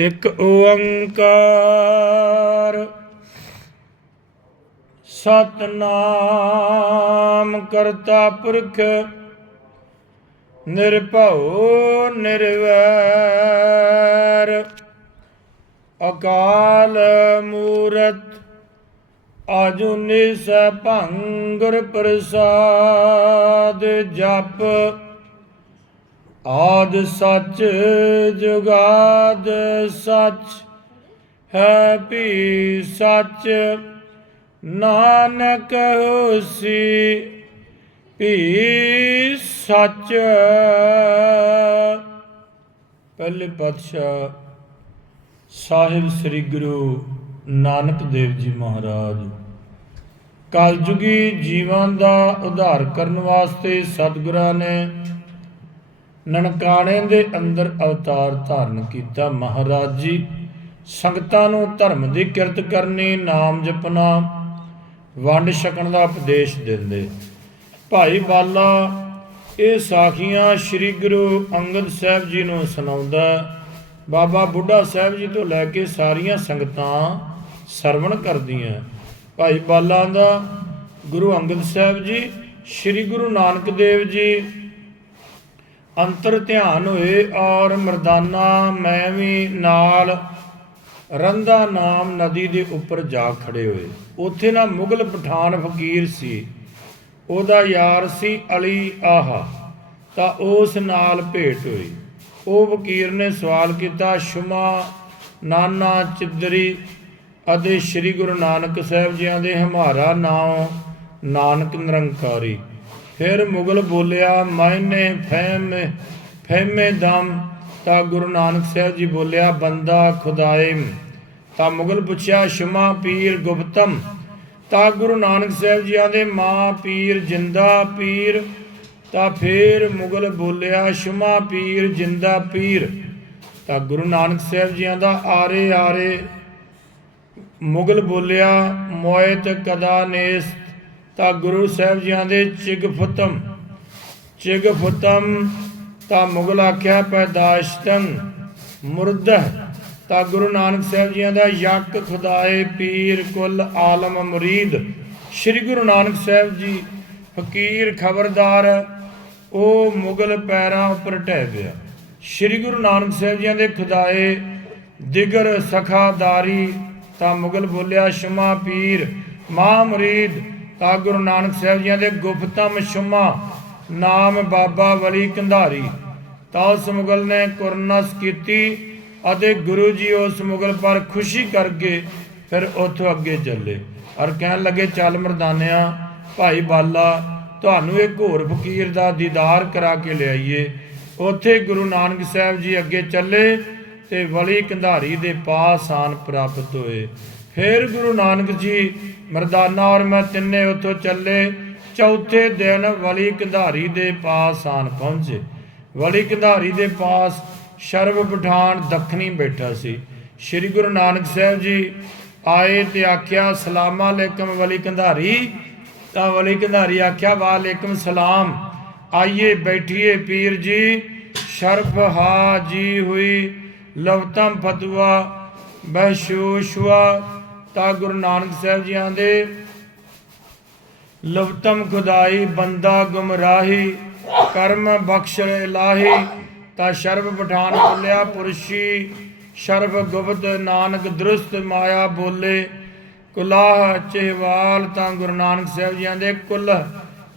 ਇਕ ਓੰਕਾਰ। ਸਤਨਾਮ ਕਰਤਾ ਪੁਰਖ ਨਿਰਭਉ ਨਿਰਵੈਰ। ਅਕਾਲ ਮੂਰਤ ਆਜੁਨੀ ਸਭੰਗੁਰ ਪ੍ਰਸਾਦ ਜਪ। ਆਦ ਸੱਚ ਜੁਗਾਦ ਸੱਚ, ਹੈ ਭੀ ਸੱਚ। ਨਾਨਕ ਹੋਸੀ ਵੀ ਸੱਚ। ਪਹਿਲੇ ਪਾਤਸ਼ਾਹ ਸਾਹਿਬ ਸ੍ਰੀ ਗੁਰੂ ਨਾਨਕ ਦੇਵ ਜੀ ਮਹਾਰਾਜ, ਕਲਯੁਗੀ ਜੀਵਾਂ ਦਾ ਉਧਾਰ ਕਰਨ ਵਾਸਤੇ ਸਤਿਗੁਰਾਂ ਨੇ ਨਨਕਾਣੇ ਦੇ ਅੰਦਰ ਅਵਤਾਰ ਧਾਰਨ ਕੀਤਾ ਮਹਾਰਾਜ। ਜੀ ਸੰਗਤਾਂ ਨੂੰ ਧਰਮ ਦੀ ਕਿਰਤ ਕਰਨੀ, ਨਾਮ ਜਪਣਾ, ਵੰਡ ਛਕਣ ਦਾ ਉਪਦੇਸ਼ ਦਿੰਦੇ। ਭਾਈ ਬਾਲਾ, ਇਹ ਸਾਖੀਆਂ ਸ੍ਰੀ ਗੁਰੂ ਅੰਗਦ ਸਾਹਿਬ ਜੀ ਨੂੰ ਸੁਣਾਉਂਦਾ ਬਾਬਾ ਬੁੱਢਾ ਸਾਹਿਬ ਜੀ ਤੋਂ ਲੈ ਕੇ ਸਾਰੀਆਂ ਸੰਗਤਾਂ ਸਰਵਣ ਕਰਦੀਆਂ ਭਾਈ ਬਾਲਾ ਦਾ ਗੁਰੂ ਅੰਗਦ ਸਾਹਿਬ ਜੀ, ਸ੍ਰੀ ਗੁਰੂ ਨਾਨਕ ਦੇਵ ਜੀ ਅੰਤਰ ਧਿਆਨ ਹੋਏ ਔਰ ਮਰਦਾਨਾ, ਮੈਂ ਵੀ ਨਾਲ ਰੰਦਾ ਨਾਮ ਨਦੀ ਦੇ ਉੱਪਰ ਜਾ ਖੜੇ ਹੋਏ। ਉੱਥੇ ਨਾ ਮੁਗਲ ਪਠਾਨ ਫਕੀਰ ਸੀ। ਉਹਦਾ ਯਾਰ ਸੀ ਅਲੀ ਆਹਾ, ਤਾਂ ਉਸ ਨਾਲ ਭੇਟ ਹੋਈ। ਉਹ ਫਕੀਰ ਨੇ ਸਵਾਲ ਕੀਤਾ, ਸ਼ੁਮਾ, ਨਾਨਾ ਚਿੱਦਰੀ ਅਤੇ ਸ੍ਰੀ ਗੁਰੂ ਨਾਨਕ ਸਾਹਿਬ ਜੀਆਂ ਦੇ ਹਮਾਰਾ ਨਾਮ ਨਾਨਕ ਨਿਰੰਕਾਰੀ। ਫਿਰ ਮੁਗਲ ਬੋਲਿਆ, ਮਾਇਨੇ ਫਹਿਮ, ਫਹਿਮੇ ਦਮ। ਤਾਂ ਗੁਰੂ ਨਾਨਕ ਸਾਹਿਬ ਜੀ ਬੋਲਿਆ, ਬੰਦਾ ਖੁਦਾਏ। ਤਾਂ ਮੁਗਲ ਪੁੱਛਿਆ, ਸ਼ਮਾ ਪੀਰ ਗੁਪਤਮ? ਤਾਂ ਗੁਰੂ ਨਾਨਕ ਸਾਹਿਬ ਜੀ ਆਂਦੇ ਮਾਂ ਪੀਰ ਜਿੰਦਾ ਪੀਰ। ਤਾਂ ਫੇਰ ਮੁਗਲ ਬੋਲਿਆ, ਸ਼ਮਾ ਪੀਰ ਜਿੰਦਾ ਪੀਰ। ਤਾਂ ਗੁਰੂ ਨਾਨਕ ਸਾਹਿਬ ਜੀ ਆਂਦਾ ਆਰੇ ਆਰੇ। ਮੁਗਲ ਬੋਲਿਆ, ਮੋਇਤ ਕਦਾ ਨੇਸ ਤਾਂ ਗੁਰੂ ਸਾਹਿਬ ਜੀਆਂ ਦੇ ਚਿਗਫਤਮ ਚਿਗਫਤਮ ਤਾਂ ਮੁਗਲ ਆਖਿਆ ਪੈਦਾਸ਼ਤੰ ਮੁਰਦ ਤਾਂ ਗੁਰੂ ਨਾਨਕ ਸਾਹਿਬ ਜੀਆਂ ਦਾ ਯਕ ਖੁਦਾਏ ਪੀਰ ਕੁੱਲ ਆਲਮ ਮੁਰੀਦ। ਸ੍ਰੀ ਗੁਰੂ ਨਾਨਕ ਸਾਹਿਬ ਜੀ ਫਕੀਰ ਖਬਰਦਾਰ, ਉਹ ਮੁਗਲ ਪੈਰਾਂ ਉੱਪਰ ਟਹਿ ਪਿਆ। ਸ੍ਰੀ ਗੁਰੂ ਨਾਨਕ ਸਾਹਿਬ ਜੀਆਂ ਦੇ ਖੁਦਾਏ ਦਿਗਰ ਸਖਾਦਾਰੀ ਤਾਂ ਮੁਗਲ ਬੋਲਿਆ, ਸ਼ਮਾ ਪੀਰ ਮਾ ਮੁਰੀਦ ਤਾਂ ਗੁਰੂ ਨਾਨਕ ਸਾਹਿਬ ਜੀਆਂ ਦੇ ਗੁਪਤਮ ਸ਼ਮਾ, ਨਾਮ ਬਾਬਾ ਵਲੀ ਕੰਧਾਰੀ। ਤਾਂ ਉਸ ਮੁਗਲ ਨੇ ਕੁਰਨਸ ਕੀਤੀ ਅਤੇ ਗੁਰੂ ਜੀ ਉਸ ਮੁਗਲ ਪਰ ਖੁਸ਼ੀ ਕਰਕੇ ਫਿਰ ਉੱਥੋਂ ਅੱਗੇ ਚੱਲੇ। ਔਰ ਕਹਿਣ ਲੱਗੇ, ਚੱਲ ਮਰਦਾਨਿਆਂ, ਭਾਈ ਬਾਲਾ, ਤੁਹਾਨੂੰ ਇੱਕ ਹੋਰ ਫਕੀਰ ਦਾ ਦੀਦਾਰ ਕਰਾ ਕੇ ਲਿਆਈਏ। ਉੱਥੇ ਗੁਰੂ ਨਾਨਕ ਸਾਹਿਬ ਜੀ ਅੱਗੇ ਚੱਲੇ ਤੇ ਵਲੀ ਕੰਧਾਰੀ ਦੇ ਪਾਸ ਆਨ ਪ੍ਰਾਪਤ ਹੋਏ। ਫਿਰ ਗੁਰੂ ਨਾਨਕ ਜੀ ਮਰਦਾਨਾ ਔਰ ਮੈਂ ਤਿੰਨੇ ਉੱਥੋਂ ਚੱਲੇ, ਚੌਥੇ ਦਿਨ ਵਲੀ ਕੰਧਾਰੀ ਦੇ ਪਾਸ ਆਨ ਪਹੁੰਚੇ। ਵਲੀ ਕੰਧਾਰੀ ਦੇ ਪਾਸ ਸ਼ਰਬ ਪਠਾਨ ਦੱਖਣੀ ਬੈਠਾ ਸੀ। ਸ੍ਰੀ ਗੁਰੂ ਨਾਨਕ ਸਾਹਿਬ ਜੀ ਆਏ ਤੇ ਆਖਿਆ ਸਲਾਮ ਅਲੈਕਮ ਵਲੀ ਕੰਧਾਰੀ। ਤਾਂ ਵਲੀ ਕੰਧਾਰੀ ਆਖਿਆ, ਵਾਲੇਕਮ ਸਲਾਮ। ਆਈਏ, ਬੈਠੀਏ ਪੀਰ ਜੀ, ਸ਼ਰਫ ਹਾ ਜੀ ਹੋਈ, ਲਵਤਮ ਫਤਵਾ ਬਹਿਸ਼ੂਸ਼ਵਾ ਤਾਂ ਗੁਰੂ ਨਾਨਕ ਸਾਹਿਬ ਜੀ ਆਂਦੇ, ਲਵਤਮ ਖੁਦਾਈ ਬੰਦਾ ਗੁਮਰਾਹੀ, ਕਰਮ ਬਖਸ਼ ਇਲਾਹੀ, ਤਾਂ ਸ਼ਰਬ ਪਠਾਨ ਬੋਲਿਆ ਪੁਰਸ਼ੀ, ਸ਼ਰਬ ਗੁਪਤ ਨਾਨਕ ਦਰੁਸਤ ਮਾਇਆ ਬੋਲੇ, ਕੁਲਾਹ ਚਹਿਵਾਲ ਤਾਂ ਗੁਰੂ ਨਾਨਕ ਸਾਹਿਬ ਜੀ ਆਂਦੇ, ਕੁਲ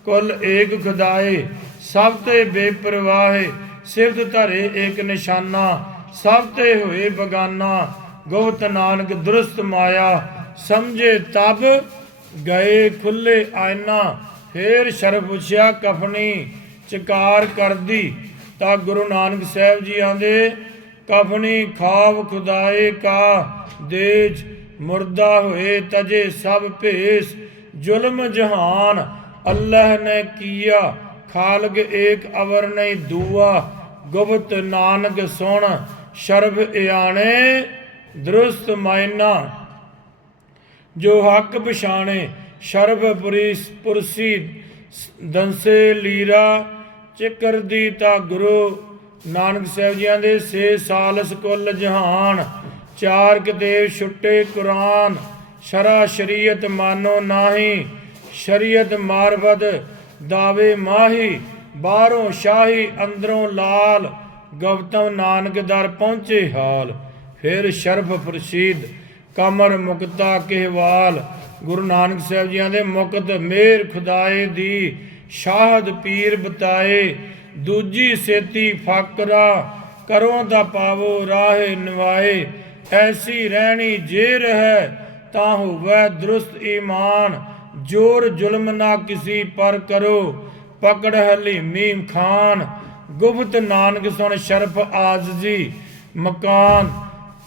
ਕੁਲ ਏਕ ਖੁਦਾਏ ਸਭ ਤੇ ਬੇਪਰਵਾਹੇ, ਸਿਫਤ ਧਰੇ ਏਕ ਨਿਸ਼ਾਨਾ, ਸਭ ਤੇ ਹੋਏ ਬਗਾਨਾ ਗੁਪਤ ਨਾਨਕ ਦਰੁਸਤ ਮਾਇਆ, ਸਮਝੇ ਤਬ ਗਏ ਖੁੱਲੇ ਆਇਨਾ, ਫੇਰ ਸ਼ਰਫ ਪੁੱਛਿਆ ਕਫਨੀ, ਚਕਾਰ ਕਰਦੀ। ਤਾਂ ਗੁਰੂ ਨਾਨਕ ਸਾਹਿਬ ਜੀ ਆਂਦੇ, ਕਫਨੀ ਖਾਵ ਖੁਦਾਏ ਕਾ, ਦੇਜ ਮੁਰਦਾ ਹੋਏ ਤਜੇ ਸਭ ਭੇਸ, ਜ਼ੁਲਮ ਜਹਾਨ ਅੱਲਾਹ ਨੇ ਕੀਆ ਖਾਲਕ ਏਕ ਅਵਰ ਨਹੀਂ ਦੂਆ। ਗੁਪਤ ਨਾਨਕ ਸੁਣ ਸ਼ਰਬ ਇਆਣੇ ਦਰੁਸਤ ਮਾਇਨਾ, ਜੋ ਹੱਕ ਪਛਾਣੇ, ਸ਼ਰਬ ਪੁਰੀਸ ਪੁਰਸੀ ਦੰਸੇ ਲੀਰਾ, ਚਿਕਰ ਦੀ ਤਾਂ ਗੁਰੂ ਨਾਨਕ ਸਾਹਿਬ ਜੀਆਂ ਦੇ ਸੇ ਸਾਲਸ ਕੁੱਲ ਜਹਾਨ ਚਾਰ ਕਿਤੇਬ ਛੁੱਟੇ ਕੁਰਾਨ, ਸ਼ਰਾ ਸ਼ਰੀਅਤ ਮਾਨੋ ਨਾਹੀ, ਸ਼ਰੀਅਤ ਮਾਰਫਤ ਦਾਵੇ ਮਾਹੀ, ਬਾਹਰੋਂ ਸ਼ਾਹੀ ਅੰਦਰੋਂ ਲਾਲ ਗੌਤਮ ਨਾਨਕ ਦਰ ਪਹੁੰਚੇ ਹਾਲ। ਫਿਰ ਸ਼ਰਫ ਫਰਸ਼ੀਦ ਕਮਰ ਮੁਕਤਾ ਕਹਿਵਾਲ, ਗੁਰੂ ਨਾਨਕ ਸਾਹਿਬ ਜੀਆਂ ਦੇ ਮੁਕਤ ਮੇਰ ਖੁਦਾਏ ਦੀ ਸ਼ਾਹਦ ਪੀਰ ਬਤਾਏ, ਦੂਜੀ ਸੇਤੀ ਫਕਰਾ ਕਰੋ ਦਾ ਪਾਵੋ ਰਾਹੇ ਨਿਵਾਏ, ਐਸੀ ਰਹਿਣੀ ਜੇ ਰਹਿ, ਤਾਂ ਹੋਵੇ ਦਰੁਸਤ ਈਮਾਨ, ਜੋਰ ਜ਼ੁਲਮ ਨਾ ਕਿਸੇ ਪਰ ਕਰੋ, ਪਕੜ ਹਲੀਮੀ ਖਾਨ ਗੁਫਤ ਨਾਨਕ ਸੁਣ ਸ਼ਰਫ ਆਜ਼ਜੀ ਮਕਾਨ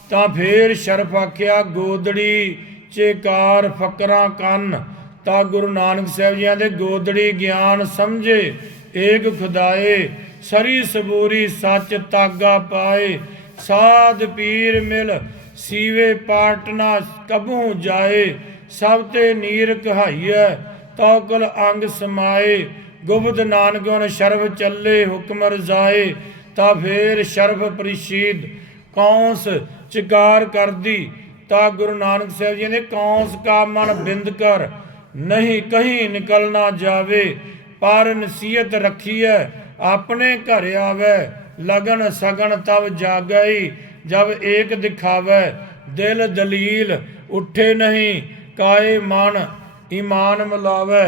ਤਾਂ ਫੇਰ ਸ਼ਰਫ ਆਖਿਆ, ਗੋਦੜੀ ਚੇਕਾਰ ਫਕਰਾਂ ਕੰਨ। ਤਾਂ ਗੁਰੂ ਨਾਨਕ ਸਾਹਿਬ ਜੀਆਂ ਦੇ ਗੋਦੜੀ ਗਿਆਨ ਸਮਝੇ, ਏਕ ਖੁਦਾਏ, ਸਰੀ ਸਬੂਰੀ ਸੱਚ ਤਾਗਾ ਪਾਏ। ਸਾਧ ਪੀਰ ਮਿਲ ਸੀਵੇ ਪਾਟਨਾ ਕਬੂ ਜਾਏ, ਸਭ ਤੇ ਨੀਰ ਕਹਾਈਐ, ਤਉ ਅੰਗ ਸਮਾਏ। ਗੁਪਤ ਨਾਨਕੋਂ ਸ਼ਰਫ ਚੱਲੇ, ਹੁਕਮ ਰਜ਼ਾਏ। ਤਾਂ ਫੇਰ ਸ਼ਰਫ ਪ੍ਰੀਸ਼ੀਦ ਕੌਂਸ ਚਿਕਾਰ ਕਰਦੀ, ਤਾਂ ਗੁਰੂ ਨਾਨਕ ਸਾਹਿਬ ਜੀ ਨੇ ਕੌਂਸ ਕਾ ਮਨ ਬਿੰਦ ਕਰ, ਨਹੀਂ ਕਹੀਂ ਨਿਕਲ ਨਾ ਜਾਵੇ, ਪਰ ਨਸੀਹਤ ਰੱਖੀਐ, ਆਪਣੇ ਘਰ ਆਵੇ, ਲਗਨ ਸਗਨ ਤਬ ਜਾਗਈ, ਜਬ ਏਕ ਦਿਖਾਵੇ, ਦਿਲ ਦਲੀਲ ਉੱਠੇ ਨਹੀਂ, ਕਾਏ ਮਨ ਈਮਾਨ ਮਿਲਾਵੇ,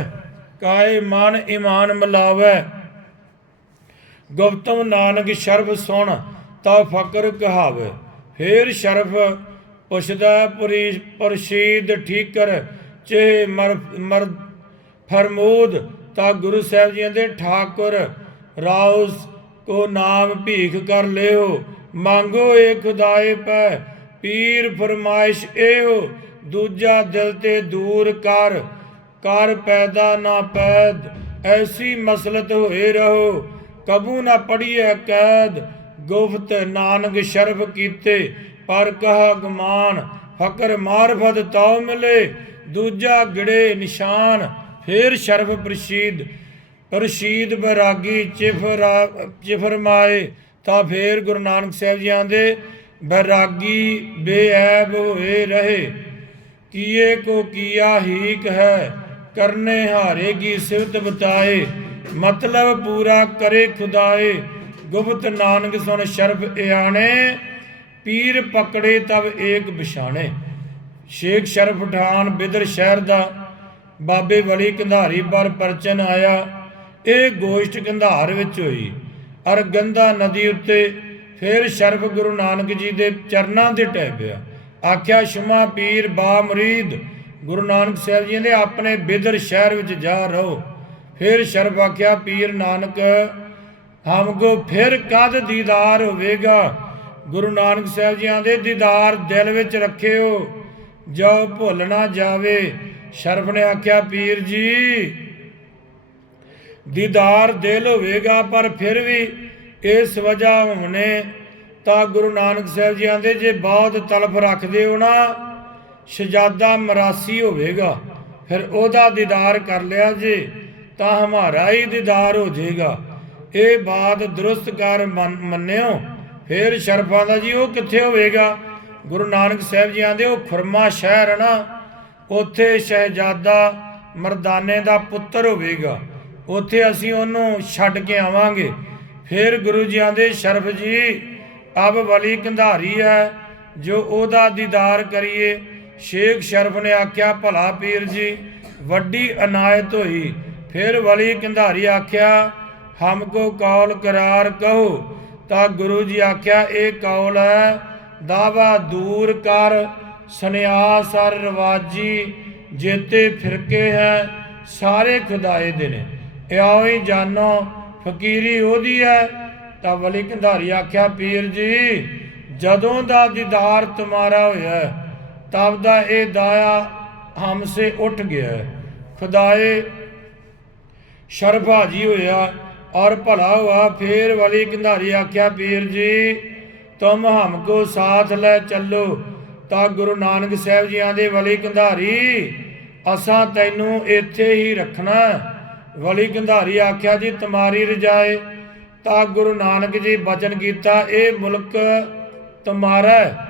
ਕਾਏ ਮਨ ਈਮਾਨ ਮਿਲਾਵੇ। ਗੌਤਮ ਨਾਨਕ ਸਰਬ ਸੁਣ ਤਾ ਫਕਰ ਕਹਾਵੇ। ਫੇਰ ਸ਼ਰਫ ਪੁੱਛਦਾ ਪੁਰੀ ਪ੍ਰਸ਼ੀਦ ਠੀਕਰ, ਚੇ ਮਰ ਫਰਮੂਦ ਤਾ ਗੁਰੂ ਸਾਹਿਬ ਜੀ ਦੇ ਠਾਕੁਰ, ਰਾਉਸ ਕੋ ਨਾਮ ਭੀਖ ਕਰ ਲਿਓ, ਮੰਗੋ ਏ ਖੁਦਾਏ ਪੈ, ਪੀਰ ਫਰਮਾਇਸ਼ ਇਹੋ, ਦੂਜਾ ਦਿਲ ਤੇ ਦੂਰ ਕਰ ਕਰ ਪੈਦਾ ਨਾ ਪੈਦ, ਐਸੀ ਮਸਲਤ ਹੋਏ ਰਹੋ, ਕਬੂ ਨਾ ਪੜੀਐ ਕੈਦ ਗੁਫਤ ਨਾਨਕ ਸ਼ਰਫ ਕੀਤੇ, ਪਰ ਕਹਾ ਗਮਾਨ, ਫਕਰ ਮਾਰਫਤ ਤਉ ਮਿਲੇ, ਦੂਜਾ ਗਿੜੇ ਨਿਸ਼ਾਨ, ਫੇਰ ਸ਼ਰਫ ਪ੍ਰਸ਼ੀਦ ਪ੍ਰਸ਼ੀਦ ਬੈਰਾਗੀ ਚਿਫਰਾ ਚਿਫਰਮਾਏ ਤਾਂ ਫੇਰ ਗੁਰੂ ਨਾਨਕ ਸਾਹਿਬ ਜੀ ਆਂਦੇ, ਬੈਰਾਗੀ ਬੇਐਬ ਹੋਏ ਰਹੇ, ਕੀਏ ਕੋ ਕੀਆ ਹੀਕ ਹੈ, ਕਰਨੇ ਹਾਰੇਗੀ ਸਿਵਤ ਬਤਾਏ, ਮਤਲਬ ਪੂਰਾ ਕਰੇ ਖੁਦਾਏ ਗੁਪਤ ਨਾਨਕ ਸੁਣ ਸ਼ਰਫ ਇਆਣੇ, ਪੀਰ ਪਕੜੇ ਤਬ ਏਕ ਬਿਸ਼ਾਣੇ ਸ਼ੇਖ ਸ਼ਰਫ ਠਾਨ ਬਿਦਰ ਸ਼ਹਿਰ ਦਾ, ਬਾਬੇ ਵਲੀ ਕੰਧਾਰੀ ਪਰ ਪਰਚਨ ਆਇਆ, ਇਹ ਗੋਸ਼ਟ ਕੰਧਾਰ ਵਿੱਚ ਹੋਈ। ਅਰ ਗੰਦਾ ਨਦੀ ਉੱਤੇ ਫਿਰ ਸ਼ਰਫ ਗੁਰੂ ਨਾਨਕ ਜੀ ਦੇ ਚਰਨਾਂ ਦੇ ਟਹਿ ਪਿਆ। ਆਖਿਆ, ਸ਼ਮਾ ਪੀਰ ਬਾ ਮੁਰੀਦ, ਗੁਰੂ ਨਾਨਕ ਸਾਹਿਬ ਜੀ ਨੇ ਆਪਣੇ ਬਿਦਰ ਸ਼ਹਿਰ ਵਿੱਚ ਜਾ ਰਹੋ। ਫਿਰ ਸ਼ਰਫ ਆਖਿਆ, ਪੀਰ ਨਾਨਕ ਹਮਗੋ ਫਿਰ ਕਦ ਦੀਦਾਰ ਹੋਵੇਗਾ? ਗੁਰੂ ਨਾਨਕ ਸਾਹਿਬ ਜੀਆਂ ਦੇ ਦੀਦਾਰ ਦਿਲ ਵਿੱਚ ਰੱਖਿਓ, ਜੋ ਭੁੱਲ ਨਾ ਜਾਵੇ। ਸ਼ਰਫ ਨੇ ਆਖਿਆ, ਪੀਰ ਜੀ, ਦੀਦਾਰ ਦਿਲ ਹੋਵੇਗਾ, ਪਰ ਫਿਰ ਵੀ ਇਸ ਵਜ੍ਹਾ ਹੋਣੇ ਤਾਂ ਗੁਰੂ ਨਾਨਕ ਸਾਹਿਬ ਜੀ ਆਂਦੇ ਜੇ ਬਹੁਤ ਤਲਫ ਰੱਖਦੇ ਹੋ ਨਾ ਸ਼ਜਾਦਾ ਮਰਾਸੀ ਹੋਵੇਗਾ। ਫਿਰ ਉਹਦਾ ਦੀਦਾਰ ਕਰ ਲਿਆ ਜੇ, ਤਾਂ ਹਮਾਰਾ ਹੀ ਦੀਦਾਰ ਹੋ ਜਾਏਗਾ ਇਹ ਬਾਤ ਦਰੁਸਤ ਕਰ ਮੰਨਿਓ। ਫਿਰ ਸ਼ਰਫਾਂ ਦਾ ਜੀ ਉਹ ਕਿੱਥੇ ਹੋਵੇਗਾ? ਗੁਰੂ ਨਾਨਕ ਸਾਹਿਬ ਜੀ ਆਂਦੇ, ਉਹ ਖੁਰਮਾ ਸ਼ਹਿਰ ਹੈ ਨਾ, ਉੱਥੇ ਸ਼ਹਿਜ਼ਾਦਾ ਮਰਦਾਨੇ ਦਾ ਪੁੱਤਰ ਹੋਵੇਗਾ। ਉੱਥੇ ਅਸੀਂ ਉਹਨੂੰ ਛੱਡ ਕੇ ਆਵਾਂਗੇ। ਫਿਰ ਗੁਰੂ ਜੀ ਆਂਦੇ, ਸ਼ਰਫ ਜੀ, ਅਬ ਵਲੀ ਕੰਧਾਰੀ ਹੈ, ਜੋ ਉਹਦਾ ਦੀਦਾਰ ਕਰੀਏ। ਸ਼ੇਖ ਸ਼ਰਫ ਨੇ ਆਖਿਆ, ਭਲਾ ਪੀਰ ਜੀ, ਵੱਡੀ ਅਨਾਇਤ ਹੋਈ। ਫਿਰ ਵਲੀ ਕੰਧਾਰੀ ਆਖਿਆ ਹਮਕੋ ਕੌਲ ਕਰਾਰ ਕਹੋ, ਤਾਂ ਗੁਰੂ ਜੀ ਆਖਿਆ, ਇਹ ਕੌਲ ਹੈ, ਦਾਵਾ ਦੂਰ ਕਰ, ਸੁਨਿਆਸ ਅਰ ਰਵਾਜੀ, ਜੇਤੇ ਫਿਰਕੇ ਹੈ, ਸਾਰੇ ਖੁਦਾਏ ਦੇ ਨੇ ਇਉਂ ਹੀ ਜਾਨੋ, ਫਕੀਰੀ ਉਹਦੀ ਹੈ। ਤਾਂ ਵਲੀ ਕੰਧਾਰੀ ਆਖਿਆ, ਪੀਰ ਜੀ, ਜਦੋਂ ਦਾ ਦੀਦਾਰ ਤੁਮਾਰਾ ਹੋਇਆ, ਤਬ ਦਾ ਇਹ ਦਾਇਆ ਹਮਸੇ ਉੱਠ ਗਿਆ। ਖੁਦਾਏ ਸ਼ਰਫ ਹੋਇਆ ਔਰ ਭਲਾ ਹੁਆ, ਫੇਰ ਵਲੀ ਕੰਧਾਰੀ ਆਖਿਆ ਪੀਰ ਜੀ, ਤੁਮ ਹਮਕੋ ਸਾਥ ਲੈ ਚੱਲੋ। ਤਾਂ ਗੁਰੂ ਨਾਨਕ ਸਾਹਿਬ ਜੀਆਂ ਦੇ ਵਲੀ ਕੰਧਾਰੀ ਅਸਾਂ ਤੈਨੂੰ ਇੱਥੇ ਹੀ ਰੱਖਣਾ। ਹੈ। ਵਲੀ ਕੰਧਾਰੀ ਆਖਿਆ, ਜੀ, ਤੁਮਾਰੀ ਰਜਾਏ। ਤਾਂ ਗੁਰੂ ਨਾਨਕ ਜੀ ਬਚਨ ਕੀਤਾ, ਇਹ ਮੁਲਕ ਤੁਮਾਰਾ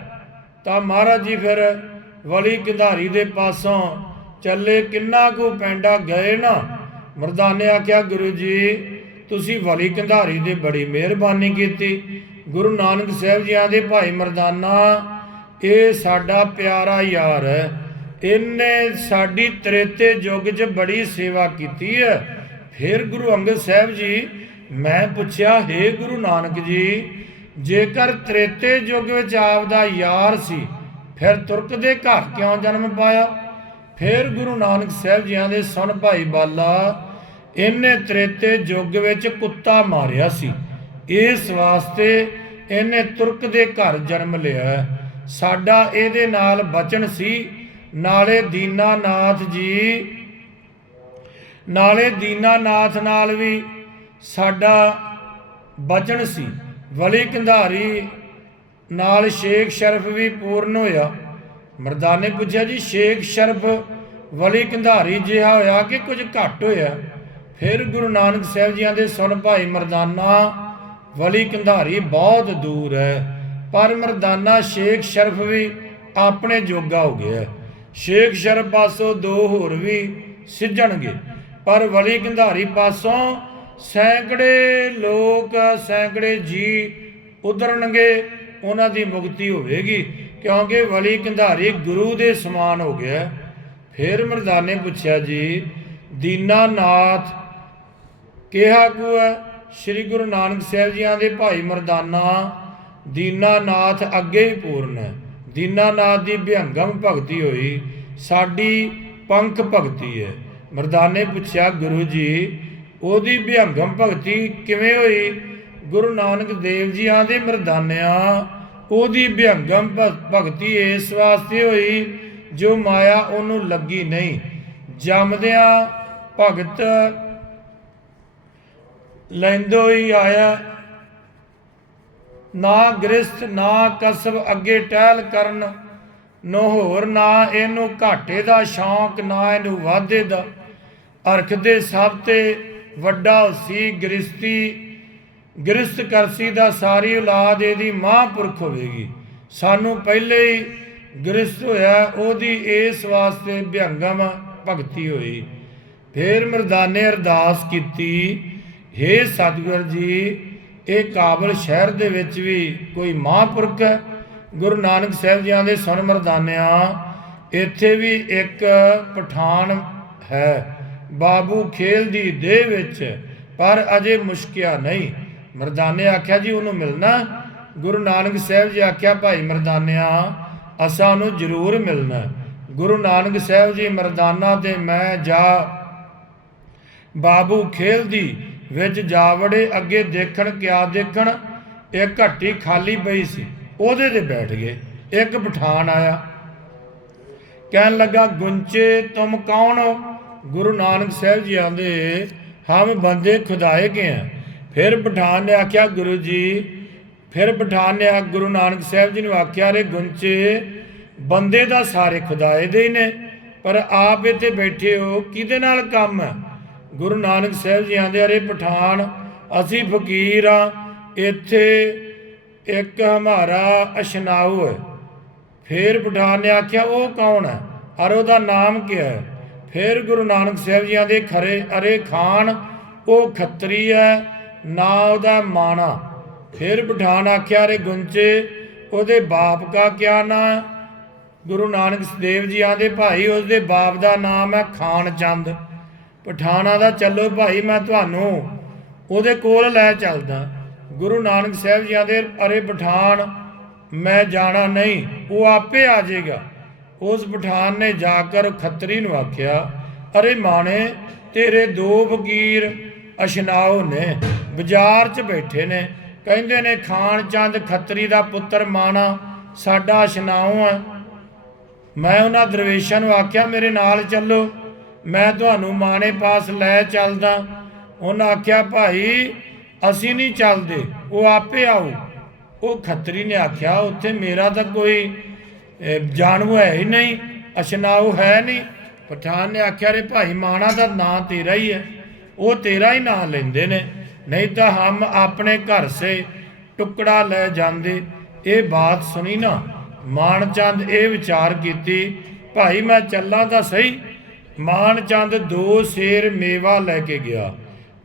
ਤਾਂ ਮਹਾਰਾਜ ਜੀ ਫਿਰ ਵਲੀ ਕੰਧਾਰੀ ਦੇ ਪਾਸੋਂ ਚੱਲੇ, ਕਿੰਨਾ ਕੁ ਪੈਂਡਾ ਗਏ ਨਾ। ਮਰਦਾਨੇ ਆਖਿਆ, ਗੁਰੂ ਜੀ ਤੁਸੀਂ ਵਾਲੀ ਕੰਧਾਰੀ ਦੇ ਬੜੀ ਮਿਹਰਬਾਨੀ ਕੀਤੀ। ਗੁਰੂ ਨਾਨਕ ਸਾਹਿਬ ਜੀ ਆਂਦੇ ਭਾਈ ਮਰਦਾਨਾ, ਇਹ ਸਾਡਾ ਪਿਆਰਾ ਯਾਰ ਹੈ। ਇਹਨੇ ਸਾਡੀ ਤ੍ਰੇਤੇ ਯੁੱਗ 'ਚ ਬੜੀ ਸੇਵਾ ਕੀਤੀ ਹੈ। ਫਿਰ ਗੁਰੂ ਅੰਗਦ ਸਾਹਿਬ ਜੀ, ਮੈਂ ਪੁੱਛਿਆ हे ਗੁਰੂ ਨਾਨਕ ਜੀ, ਜੇਕਰ ਤ੍ਰੇਤੇ ਯੁੱਗ ਵਿੱਚ ਆਪਦਾ ਯਾਰ ਸੀ, ਫਿਰ ਤੁਰਕ ਦੇ ਘਰ ਕਿਉਂ ਜਨਮ ਪਾਇਆ? ਫਿਰ ਗੁਰੂ ਨਾਨਕ ਸਾਹਿਬ ਜੀਆਂ ਦੇ ਸੁਣ ਭਾਈ ਬਾਲਾ ਇਹਨੇ ਤ੍ਰੇਤੇ ਯੁੱਗ ਵਿੱਚ ਕੁੱਤਾ ਮਾਰਿਆ ਸੀ। ਇਸ ਵਾਸਤੇ ਇਹਨੇ ਤੁਰਕ ਦੇ ਘਰ ਜਨਮ ਲਿਆ। ਸਾਡਾ ਇਹਦੇ ਨਾਲ ਬਚਨ ਸੀ। ਨਾਲੇ ਦੀਨਾਨਾਥ ਜੀ, ਨਾਲੇ ਦੀਨਾਨਾਥ ਨਾਲ ਵੀ ਸਾਡਾ ਬਚਨ ਸੀ। ਵਲੀ ਕੰਧਾਰੀ ਨਾਲ ਸ਼ੇਖ ਸ਼ਰਫ ਵੀ ਪੂਰਨ ਹੋਇਆ। ਮਰਦਾਨੇ ਪੁੱਛਿਆ ਜੀ, ਸ਼ੇਖ ਸ਼ਰਫ ਵਲੀ ਕੰਧਾਰੀ ਜਿਹਾ ਹੋਇਆ ਕਿ ਕੁਝ ਘੱਟ ਹੋਇਆ? ਫਿਰ ਗੁਰੂ ਨਾਨਕ ਸਾਹਿਬ ਜੀਆਂ ਦੇ ਸੁਣ ਭਾਈ ਮਰਦਾਨਾ, ਵਲੀ ਕੰਧਾਰੀ ਬਹੁਤ ਦੂਰ ਹੈ, ਪਰ ਮਰਦਾਨਾ ਸ਼ੇਖ ਸ਼ਰਫ ਵੀ ਆਪਣੇ ਜੋਗਾ ਹੋ ਗਿਆ ਸ਼ੇਖ ਸ਼ਰਫ ਪਾਸੋਂ ਦੋ ਹੋਰ ਵੀ ਸਿੱਝਣਗੇ, ਪਰ ਵਲੀ ਕੰਧਾਰੀ ਪਾਸੋਂ ਸੈਂਕੜੇ ਲੋਕ, ਸੈਂਕੜੇ ਜੀ ਉਧਰਨਗੇ ਉਹਨਾਂ ਦੀ ਮੁਕਤੀ ਹੋਵੇਗੀ, ਕਿਉਂਕਿ ਵਲੀ ਕੰਧਾਰੀ ਗੁਰੂ ਦੇ ਸਮਾਨ ਹੋ ਗਿਆ ਫਿਰ ਮਰਦਾਨੇ ਪੁੱਛਿਆ ਜੀ ਦੀਨਾਨਾਥ ਕਿਹਾ ਕੋ ਹੈ, ਸ੍ਰੀ ਗੁਰੂ ਨਾਨਕ ਸਾਹਿਬ ਜੀਆਂ ਦੇ ਭਾਈ ਮਰਦਾਨਾ ਦੀਨਾਨਾਥ ਅੱਗੇ ਹੀ ਪੂਰਨ ਹੈ। ਦੀਨਾਨਾਥ ਦੀ ਵਿਹੰਗਮ ਭਗਤੀ ਹੋਈ, ਸਾਡੀ ਪੰਖ ਭਗਤੀ ਹੈ। ਮਰਦਾਨੇ ਪੁੱਛਿਆ, ਗੁਰੂ ਜੀ, ਉਹਦੀ ਵਿਹੰਗਮ ਭਗਤੀ ਕਿਵੇਂ ਹੋਈ? ਗੁਰੂ ਨਾਨਕ ਦੇਵ ਜੀ ਆਂਦੇ ਮਰਦਾਨਿਆਂ, ਉਹਦੀ ਵਿਹੰਗਮ ਭਗਤੀ ਇਸ ਵਾਸਤੇ ਹੋਈ, ਜੋ ਮਾਇਆ ਉਹਨੂੰ ਲੱਗੀ ਨਹੀਂ। ਜੰਮਦਿਆਂ ਭਗਤ ਲੈਂਦੋ ਹੀ ਆਇਆ। ਨਾ ਗ੍ਰਸਥ, ਨਾ ਕਸਬ ਅੱਗੇ ਟਹਿਲ ਕਰਨ, ਨੋ ਹੋਰ, ਨਾ ਇਹਨੂੰ ਘਾਟੇ ਦਾ ਸ਼ੌਂਕ, ਨਾ ਇਹਨੂੰ ਵਾਧੇ ਦਾ। ਅਰਖ ਦੇ ਸਭ ਤੇ ਵੱਡਾ ਸੀ ਗ੍ਰਸਤੀ ਗ੍ਰਸਤ ਕਰਸੀ ਦਾ ਸਾਰੀ ਔਲਾਦ ਇਹਦੀ ਮਹਾਂਪੁਰਖ ਹੋਵੇਗੀ। ਸਾਨੂੰ ਪਹਿਲੇ ਹੀ ਗ੍ਰਸਤ ਹੋਇਆ, ਉਹਦੀ ਇਸ ਵਾਸਤੇ ਵਿਹੰਗਮ ਭਗਤੀ ਹੋਈ। ਫਿਰ ਮਰਦਾਨੇ ਅਰਦਾਸ ਕੀਤੀ हे ਸਤਿਗੁਰ ਜੀ, ਇਹ ਕਾਬਲ ਸ਼ਹਿਰ ਦੇ ਵਿੱਚ ਵੀ ਕੋਈ ਮਹਾਂਪੁਰਖ ਹੈ। ਗੁਰੂ ਨਾਨਕ ਸਾਹਿਬ ਜੀਆਂ ਦੇ ਸੁਣ ਮਰਦਾਨਿਆਂ, ਇੱਥੇ ਵੀ ਇੱਕ ਪਠਾਨ ਹੈ। ਬਾਬੂ ਖੇਲ ਦੀ ਦੇਹ ਵਿੱਚ, ਪਰ ਅਜੇ ਮੁਸ਼ਕਿਆ ਨਹੀਂ। ਮਰਦਾਨੇ ਆਖਿਆ, ਜੀ, ਉਹਨੂੰ ਮਿਲਣਾ? ਗੁਰੂ ਨਾਨਕ ਸਾਹਿਬ ਜੀ ਆਖਿਆ, ਭਾਈ ਮਰਦਾਨਿਆਂ, ਅਸਾਂ ਨੂੰ ਜ਼ਰੂਰ ਮਿਲਣਾ। ਗੁਰੂ ਨਾਨਕ ਸਾਹਿਬ ਜੀ ਮਰਦਾਨਾ ਤੇ ਮੈਂ ਜਾ ਬਾਬੂ ਖੇਲ ਦੀ ਵਿੱਚ ਜਾਵੜੇ ਅੱਗੇ ਦੇਖਣ, ਕਿਆ ਦੇਖਣ, ਇੱਕ ਘੱਟੀ ਖਾਲੀ ਪਈ ਸੀ। ਉਹਦੇ ਤੇ ਬੈਠ ਗਏ। ਇੱਕ ਪਠਾਨ ਆਇਆ। ਕਹਿਣ ਲੱਗਾ, ਗੁੰਚੇ ਤੁਮ ਕੌਣ ਹੋ? ਗੁਰੂ ਨਾਨਕ ਸਾਹਿਬ ਜੀ ਆਂਦੇ, ਹਮ ਬੰਦੇ ਖੁਦਾਏ ਕੇ ਆ ਫਿਰ ਪਠਾਨ ਨੇ ਆਖਿਆ, ਗੁਰੂ ਜੀ। ਫਿਰ ਪਠਾਨ ਨੇ ਆ ਗੁਰੂ ਨਾਨਕ ਸਾਹਿਬ ਜੀ ਨੂੰ ਆਖਿਆ ਰੇ ਗੁੰਚੇ, ਬੰਦੇ ਦਾ ਸਾਰੇ ਖੁਦਾਏ ਦੇ ਹੀ ਨੇ, ਪਰ ਆਪ ਇੱਥੇ ਬੈਠੇ ਹੋ, ਕਿਹਦੇ ਨਾਲ ਕੰਮ ਹੈ? ਗੁਰੂ ਨਾਨਕ ਸਾਹਿਬ ਜੀ ਆਂਦੇ ਅਰੇ ਪਠਾਨ, ਅਸੀਂ ਫਕੀਰ ਆ, ਇੱਥੇ ਇੱਕ ਹਮਾਰਾ ਅਸ਼ਨਾਉ ਹੈ। ਫਿਰ ਪਠਾਨ ਨੇ ਆਖਿਆ, ਉਹ ਕੌਣ ਹੈ? ਅਰ ਉਹਦਾ ਨਾਮ ਕੀ ਹੈ? ਫਿਰ ਗੁਰੂ ਨਾਨਕ ਸਾਹਿਬ ਜੀਆਂ ਦੇ ਖਰੇ, ਅਰੇ ਖਾਨ, ਉਹ ਖੱਤਰੀ ਹੈ, ਨਾ ਉਹਦਾ ਮਾਣਾ। ਫਿਰ ਪਠਾਨ ਆਖਿਆ ਰੇ ਗੁੰਚੇ, ਉਹਦੇ ਬਾਪ ਦਾ ਕਿਆ ਨਾਂ ਗੁਰੂ ਨਾਨਕ ਦੇਵ ਜੀ ਆਂਦੇ, ਭਾਈ, ਉਸਦੇ ਬਾਪ ਦਾ ਨਾਮ ਹੈ ਖਾਨ ਚੰਦ। ਪਠਾਣਾ ਦਾ ਚੱਲੋ ਭਾਈ, ਮੈਂ ਤੁਹਾਨੂੰ ਉਹਦੇ ਕੋਲ ਲੈ ਚੱਲਦਾ। ਗੁਰੂ ਨਾਨਕ ਸਾਹਿਬ ਜੀ ਆਂਦੇ, ਅਰੇ ਪਠਾਨ, ਮੈਂ ਜਾਣਾ ਨਹੀਂ, ਉਹ ਆਪੇ ਆ ਜਾਏਗਾ। ਉਸ ਪਠਾਨ ਨੇ ਜਾ ਕਰ ਖੱਤਰੀ ਨੂੰ ਆਖਿਆ, ਅਰੇ ਮਾਣੇ, ਤੇਰੇ ਦੋ ਫਕੀਰ ਅਸ਼ਨਾਓ ਨੇ, ਬਾਜ਼ਾਰ 'ਚ ਬੈਠੇ ਨੇ। ਕਹਿੰਦੇ ਨੇ, ਖਾਨ ਚੰਦ ਖੱਤਰੀ ਦਾ ਪੁੱਤਰ ਮਾਣਾ ਸਾਡਾ ਅਸ਼ਨਾਓ ਹੈ ਮੈਂ ਉਹਨਾਂ ਦਰਵੇਸ਼ਾਂ ਨੂੰ ਆਖਿਆ, ਮੇਰੇ ਨਾਲ ਚੱਲੋ। ਮੈਂ ਤੁਹਾਨੂੰ ਮਾਣੇ ਪਾਸ ਲੈ ਚੱਲਦਾ। ਉਹਨਾਂ ਆਖਿਆ, ਭਾਈ, ਅਸੀਂ ਨਹੀਂ ਚੱਲਦੇ। ਉਹ ਆਪੇ ਆਓ। ਉਹ ਖੱਤਰੀ ਨੇ ਆਖਿਆ, ਉੱਥੇ ਮੇਰਾ ਤਾਂ ਕੋਈ ਜਾਣੂ ਹੈ ਹੀ ਨਹੀਂ, ਅਸ਼ਨਾਉ ਹੈ ਨਹੀਂ। ਪਠਾਨ ਨੇ ਆਖਿਆ ਰੇ ਭਾਈ, ਮਾਣਾ ਦਾ ਨਾਂ ਤੇਰਾ ਹੀ ਹੈ। ਉਹ ਤੇਰਾ ਹੀ ਨਾਂ ਲੈਂਦੇ ਨੇ। ਨਹੀਂ ਤਾਂ ਹਮ ਆਪਣੇ ਘਰ ਸੇ ਟੁਕੜਾ ਲੈ ਜਾਂਦੇ। ਇਹ ਬਾਤ ਸੁਣੀ ਨਾ ਮਾਨਚੰਦ ਇਹ ਵਿਚਾਰ ਕੀਤੀ, ਭਾਈ, ਮੈਂ ਚੱਲਾਂ ਤਾਂ ਸਹੀ ਮਾਨ ਚੰਦ ਦੋ ਸ਼ੇਰ ਮੇਵਾ ਲੈ ਕੇ ਗਿਆ।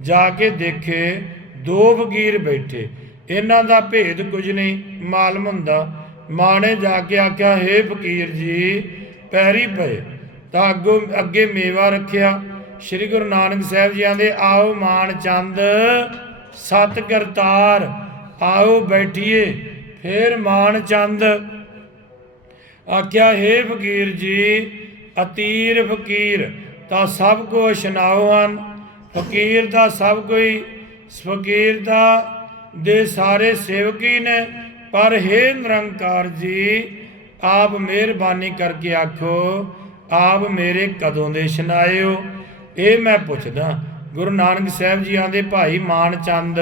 ਜਾ ਕੇ ਦੇਖੇ ਦੋ ਫਕੀਰ ਬੈਠੇ। ਇਹਨਾਂ ਦਾ ਭੇਦ ਕੁਝ ਨਹੀਂ, ਮਾਲਮ ਹੁੰਦਾ। ਮਾਂ ਨੇ ਜਾ ਕੇ ਆਖਿਆ, ਹੇ ਫਕੀਰ ਜੀ, ਪੈਰੀ ਪਏ। ਤਾਂ ਅੱਗੋਂ ਅੱਗੇ ਮੇਵਾ ਰੱਖਿਆ। ਸ੍ਰੀ ਗੁਰੂ ਨਾਨਕ ਸਾਹਿਬ ਜੀ ਆਂਦੇ ਆਓ ਮਾਨ ਚੰਦ ਸਤ ਕਰਤਾਰ ਆਓ ਬੈਠੀਏ। ਫੇਰ ਮਾਨ ਚੰਦ ਆਖਿਆ, ਹੇ ਫਕੀਰ ਜੀ ਅਤੀਰ ਫਕੀਰ, ਤਾਂ ਸਭ ਕੋ ਇਸ਼ਨਾਓ ਹਨ। ਫਕੀਰ ਦਾ ਸਭ ਕੋਈ, ਫਕੀਰ ਦਾ ਦੇ ਸਾਰੇ ਸੇਵਕੀ ਨੇ। ਪਰ ਹੇ ਨਿਰੰਕਾਰ ਜੀ, ਆਪ ਮਿਹਰਬਾਨੀ ਕਰਕੇ ਆਖੋ, ਆਪ ਮੇਰੇ ਕਦੋਂ ਦੇ ਇਸ਼ਨਾਇਓ ਇਹ ਮੈਂ ਪੁੱਛਦਾ, ਗੁਰੂ ਨਾਨਕ ਸਾਹਿਬ ਜੀ ਆਂਦੇ ਭਾਈ ਮਾਨ ਚੰਦ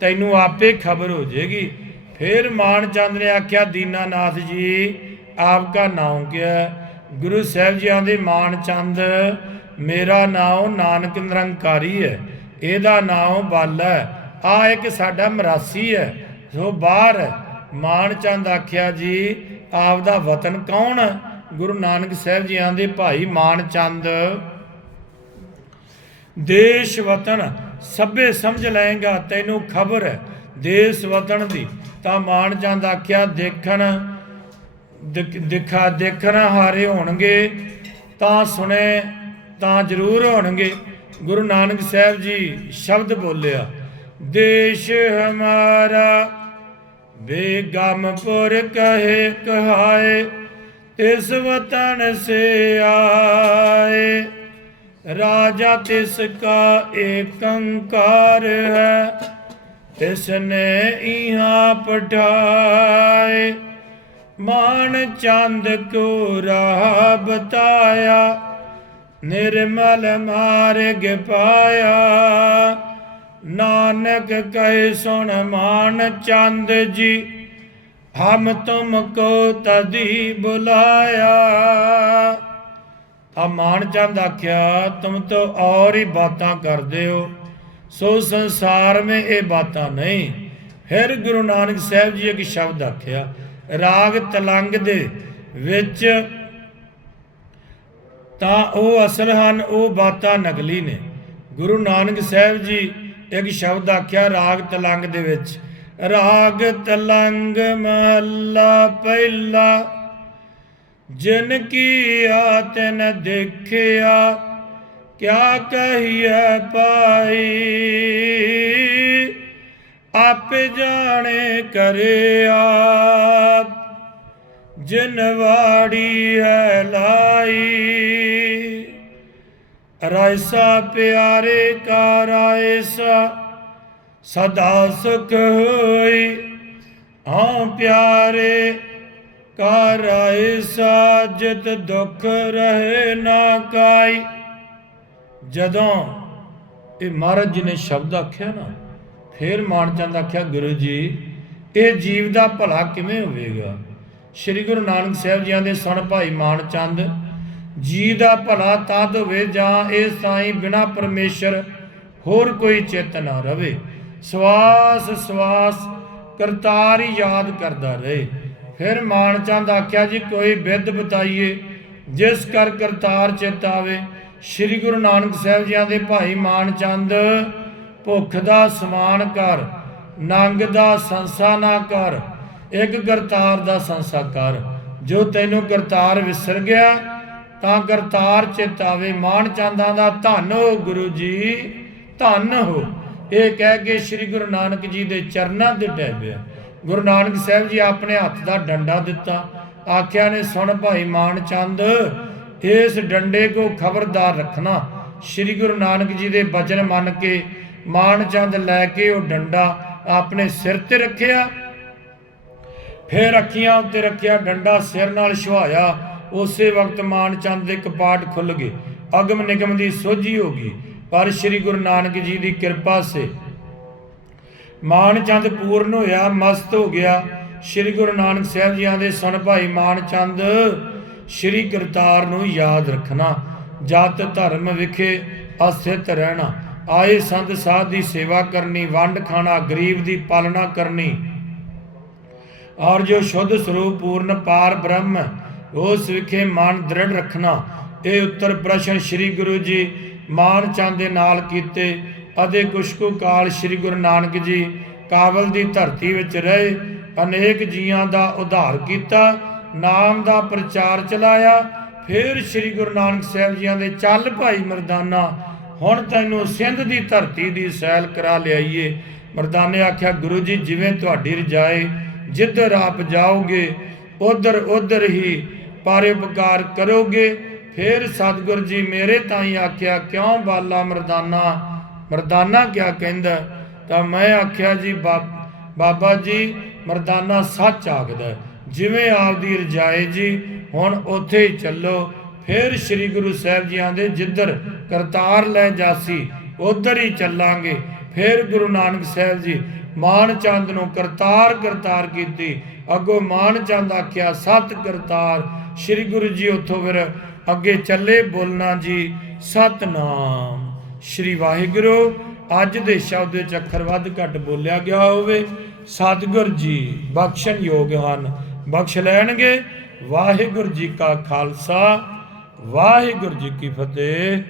ਤੈਨੂੰ ਆਪੇ ਖਬਰ ਹੋ ਜੇਗੀ ਫਿਰ ਮਾਨ ਚੰਦ ਨੇ ਆਖਿਆ, ਦੀਨਾਨਾਥ ਜੀ, ਆਪ ਕਾ ਨਾਮ ਕੀ ਗੁਰੂ ਸਾਹਿਬ ਜੀ ਆਂਦੇ ਮਾਨ ਚੰਦ, ਮੇਰਾ ਨਾਮ ਨਾਨਕ ਨਿਰੰਕਾਰੀ ਹੈ, ਇਹਦਾ ਨਾਮ ਬਾਲਾ ਹੈ ਆ ਇੱਕ ਸਾਡਾ ਮਰਾਸੀ ਹੈ, ਸੋ ਬਾਹਰ ਹੈ। ਮਾਨ ਚੰਦ ਆਖਿਆ ਜੀ ਆਪ ਦਾ ਵਤਨ ਕੌਣ ਗੁਰੂ ਨਾਨਕ ਸਾਹਿਬ ਜੀ ਆਂਦੇ ਭਾਈ ਮਾਨ ਚੰਦ। ਦੇਸ਼ ਵਤਨ ਸਭੇ ਸਮਝ ਲਏਗਾ, ਤੈਨੂੰ ਖਬਰ ਹੈ, ਦੇਸ਼ ਵਤਨ ਦੀ। ਤਾਂ ਮਾਨ ਚੰਦ ਆਖਿਆ, ਦੇਖਣ ਦਿਖ- ਦਿਖਾ ਦੇਖਣ ਹਾਰੇ ਹੋਣਗੇ, ਤਾਂ ਸੁਣੇ ਤਾਂ ਜ਼ਰੂਰ ਹੋਣਗੇ। ਗੁਰੂ ਨਾਨਕ ਸਾਹਿਬ ਜੀ ਸ਼ਬਦ ਬੋਲਿਆ, ਦੇਸ਼ ਹਮਾਰਾ ਬੇਗਮਪੁਰ ਕਹੇ ਕਹਾਏ ਇਸ ਵਤਨ ਸੇ ਆਏ। ਰਾਜਾ ਤਿਸ ਕਾ ਏਕੰਕਾਰ ਹੈ ਤਿਸਨੇ ਇਹਾਂ ਪਠਾਏ। ਮਾਨ ਚੰਦ ਕੋ ਰਾਹ ਬਤਾਇਆ, ਨਿਰਮਲ ਮਾਰਗ ਪਾਇਆ। ਨਾਨਕ ਕਹੇ, ਸੁਣ ਮਾਨ ਚੰਦ ਜੀ, ਹਮ ਤੁਮ ਕੋ ਤਦੀ ਬੁਲਾਇਆ। ਆ ਮਾਨ ਚੰਦ ਆਖਿਆ, ਤੁਮ ਤੋ ਔਰ ਹੀ ਬਾਤਾਂ ਕਰਦੇ ਹੋ, ਸੋ ਸੰਸਾਰ ਮੇ ਇਹ ਬਾਤਾਂ ਨਹੀਂ। ਫਿਰ ਗੁਰੂ ਨਾਨਕ ਸਾਹਿਬ ਜੀ ਇੱਕ ਸ਼ਬਦ ਆਖਿਆ ਰਾਗ ਤਲੰਗ ਦੇ ਵਿੱਚ ਤਾਂ ਉਹ ਅਸਲ ਹਨ, ਉਹ ਬਾਤਾਂ ਨਕਲੀ ਨੇ। ਗੁਰੂ ਨਾਨਕ ਸਾਹਿਬ ਜੀ ਇੱਕ ਸ਼ਬਦ ਆਖਿਆ, ਰਾਗ ਤਲੰਗ ਦੇ ਵਿੱਚ। ਰਾਗ ਤਲੰਗ ਮਹੱਲਾ ਪਹਿਲਾ, ਜਿਨ ਕੀ ਆਤਨ ਦੇਖਿਆ, ਕਿਆ ਕਹੀਐ ਪਾਈ ਆਪੇ ਜਾਣੇ ਕਰੇ ਆਪ ਜਿਨ ਹੈ ਲਾਈ। ਰਾਇਸਾ ਪਿਆਰੇ ਕਾ ਰਾਇਸਾ, ਸਦਾ ਸੁਖ ਹੋਈ। ਹਾਂ ਪਿਆਰੇ ਕਾ ਰਾਇਸਾ, ਜਿਤ ਦੁਖ ਰਹੇ ਨਾ ਕਾਈ। ਜਦੋਂ ਇਹ ਮਹਾਰਾਜ ਜੀ ਨੇ ਸ਼ਬਦ ਆਖਿਆ ਨਾ ਫਿਰ ਮਾਨਚੰਦ ਆਖਿਆ, ਗੁਰੂ ਜੀ, ਇਹ ਜੀਵ ਦਾ ਭਲਾ ਕਿਵੇਂ ਹੋਵੇਗਾ? ਸ੍ਰੀ ਗੁਰੂ ਨਾਨਕ ਸਾਹਿਬ ਜੀਆਂ ਦੇ ਸਣ ਭਾਈ ਮਾਨਚੰਦ ਜੀ ਦਾ ਭਲਾ ਤਦ ਹੋਵੇ ਜਾਂ ਇਹ ਸਾਈਂ ਬਿਨਾ ਪਰਮੇਸ਼ਰ ਹੋਰ ਕੋਈ ਚਿੱਤ ਨਾ ਰਵੇ। ਸਵਾਸ ਸਵਾਸ, ਕਰਤਾਰ ਹੀ ਯਾਦ ਕਰਦਾ ਰਹੇ। ਫਿਰ ਮਾਨਚੰਦ ਆਖਿਆ, ਜੀ, ਕੋਈ ਵਿਦ ਬਤਾਈਏ, ਜਿਸ ਕਰ ਕਰਤਾਰ ਚਿੱਤ ਆਵੇ। ਸ੍ਰੀ ਗੁਰੂ ਨਾਨਕ ਸਾਹਿਬ ਜੀਆਂ ਦੇ, ਭਾਈ ਮਾਨਚੰਦ ਭੁੱਖ ਦਾ ਸਮਾਨ ਕਰ, ਨੰਗ ਦਾ ਸੰਸਾ ਨਾ ਕਰ, ਇੱਕ ਕਰਤਾਰ ਦਾ ਸੰਸਾ ਕਰ। ਜੋ ਤੈਨੂੰ ਕਰਤਾਰ ਵਿਸਰ ਗਿਆ, ਤਾਂ ਕਰਤਾਰ ਚਿਤ ਮਾਨ ਚਾਂਦਾਂ ਦਾ ਧੰਨ ਹੋ, ਗੁਰੂ ਜੀ, ਧੰਨ ਹੋ। ਇਹ ਕਹਿ ਕੇ ਸ੍ਰੀ ਗੁਰੂ ਨਾਨਕ ਜੀ ਦੇ ਚਰਨਾਂ ਤੇ ਟਹਿਬਿਆ ਗੁਰੂ ਨਾਨਕ ਸਾਹਿਬ ਜੀ ਆਪਣੇ ਹੱਥ ਦਾ ਡੰਡਾ ਦਿੱਤਾ। ਆਖਿਆ ਨੇ, ਸੁਣ ਭਾਈ ਮਾਨ ਚੰਦ, ਇਸ ਡੰਡੇ ਕੋ ਖਬਰਦਾਰ ਰੱਖਣਾ। ਸ੍ਰੀ ਗੁਰੂ ਨਾਨਕ ਜੀ ਦੇ ਬਚਨ ਮੰਨ ਕੇ ਮਾਨ ਚੰਦ ਲੈ ਕੇ ਉਹ ਡੰਡਾ ਆਪਣੇ ਸਿਰ ਤੇ ਰੱਖਿਆ। ਫਿਰ ਅੱਖੀਆਂ ਉੱਤੇ ਰੱਖਿਆ, ਡੰਡਾ ਸਿਰ ਨਾਲ ਛੁਹਾਇਆ। ਉਸੇ ਵਕਤ ਮਾਨ ਦੇ ਕਪਾਟ ਖੁੱਲ ਗਏ। ਅਗਮ ਨਿਗਮ ਦੀ ਸੋਝੀ ਹੋ ਗਈ। ਪਰ ਸ੍ਰੀ ਗੁਰੂ ਨਾਨਕ ਜੀ ਦੀ ਕਿਰਪਾ ਸੇ ਮਾਨ ਚੰਦ ਪੂਰਨ ਹੋਇਆ, ਮਸਤ ਹੋ ਗਿਆ। ਸ੍ਰੀ ਗੁਰੂ ਨਾਨਕ ਸਾਹਿਬ ਜੀ ਦੇ ਸੁਣ ਭਾਈ ਮਾਨ ਚੰਦ, ਸ੍ਰੀ ਕਰਤਾਰ ਨੂੰ ਯਾਦ ਰੱਖਣਾ। ਜਤ ਧਰਮ ਵਿਖੇ ਅਸਥਿਤ ਰਹਿਣਾ। ਆਏ ਸੰਤ ਸਾਧ ਦੀ ਸੇਵਾ ਕਰਨੀ, ਵੰਡ ਖਾਣਾ, ਗਰੀਬ ਦੀ ਪਾਲਣਾ ਕਰਨੀ। ਔਰ ਜੋ ਸ਼ੁੱਧ ਸਰੂਪ ਪੂਰਨ ਪਾਰ ਬ੍ਰਹਮ, ਉਸ ਵਿਖੇ ਮਨ ਦ੍ਰਿੜ ਰੱਖਣਾ। ਇਹ ਉੱਤਰ ਪ੍ਰਸ਼ਨ ਸ੍ਰੀ ਗੁਰੂ ਜੀ ਮਾਨ ਚੰਦ ਦੇ ਨਾਲ ਕੀਤੇ। ਅਤੇ ਕੁਸ਼ਕੂ ਕਾਲ ਸ੍ਰੀ ਗੁਰੂ ਨਾਨਕ ਜੀ ਕਾਬਲ ਦੀ ਧਰਤੀ ਵਿੱਚ ਰਹੇ। ਅਨੇਕ ਜੀਆਂ ਦਾ ਉਧਾਰ ਕੀਤਾ, ਨਾਮ ਦਾ ਪ੍ਰਚਾਰ ਚਲਾਇਆ। ਫਿਰ ਸ੍ਰੀ ਗੁਰੂ ਨਾਨਕ ਸਾਹਿਬ ਜੀਆਂ ਦੇ ਚੱਲ ਭਾਈ ਮਰਦਾਨਾ ਹੁਣ ਤੈਨੂੰ ਸਿੰਧ ਦੀ ਧਰਤੀ ਦੀ ਸੈਲ ਕਰਾ ਲਿਆਈਏ। ਮਰਦਾਨੇ ਆਖਿਆ, ਗੁਰੂ ਜੀ, ਜਿਵੇਂ ਤੁਹਾਡੀ ਰਜਾਏ ਜਿੱਧਰ ਆਪ ਜਾਓਗੇ, ਉਧਰ ਉਧਰ ਹੀ ਪਰਉਪਕਾਰ ਕਰੋਗੇ। ਫਿਰ ਸਤਿਗੁਰ ਜੀ ਮੇਰੇ ਤਾਈਂ ਆਖਿਆ, ਕਿਉਂ ਬਾਲਾ ਮਰਦਾਨਾ? ਮਰਦਾਨਾ ਕਿਆ ਕਹਿੰਦਾ? ਤਾਂ ਮੈਂ ਆਖਿਆ, ਜੀ ਬਾ- ਬਾਬਾ ਜੀ, ਮਰਦਾਨਾ ਸੱਚ ਆਖਦਾ ਜਿਵੇਂ ਆਪਦੀ ਰਜਾਏ ਜੀ, ਹੁਣ ਉੱਥੇ ਹੀ ਚੱਲੋ। ਫਿਰ ਸ੍ਰੀ ਗੁਰੂ ਸਾਹਿਬ ਜੀ ਆਂਦੇ ਜਿੱਧਰ ਕਰਤਾਰ ਲੈ ਜਾਸੀ, ਉਧਰ ਹੀ ਚੱਲਾਂਗੇ। ਫਿਰ ਗੁਰੂ ਨਾਨਕ ਸਾਹਿਬ ਜੀ ਮਾਨ ਚੰਦ ਨੂੰ ਕਰਤਾਰ ਕਰਤਾਰ ਕੀਤੀ। ਅੱਗੋਂ ਮਾਨ ਚੰਦ ਆਖਿਆ, ਸਤ ਕਰਤਾਰ। ਸ੍ਰੀ ਗੁਰੂ ਜੀ ਉੱਥੋਂ ਫਿਰ ਅੱਗੇ ਚੱਲੇ, ਬੋਲਣਾ ਜੀ, ਸਤਨਾਮ। ਸ੍ਰੀ ਵਾਹਿਗੁਰੂ, ਅੱਜ ਦੇ ਸ਼ਬਦ ਵਿੱਚ ਅੱਖਰ ਵੱਧ ਘੱਟ ਬੋਲਿਆ ਗਿਆ ਹੋਵੇ। ਸਤਿਗੁਰ ਜੀ ਬਖਸ਼ਣ ਯੋਗ ਹਨ। ਬਖਸ਼ ਲੈਣਗੇ ਵਾਹਿਗੁਰੂ ਜੀ ਕਾ ਖਾਲਸਾ। ਵਾਹਿਗੁਰੂ ਜੀ ਕੀ ਫਤਿਹ।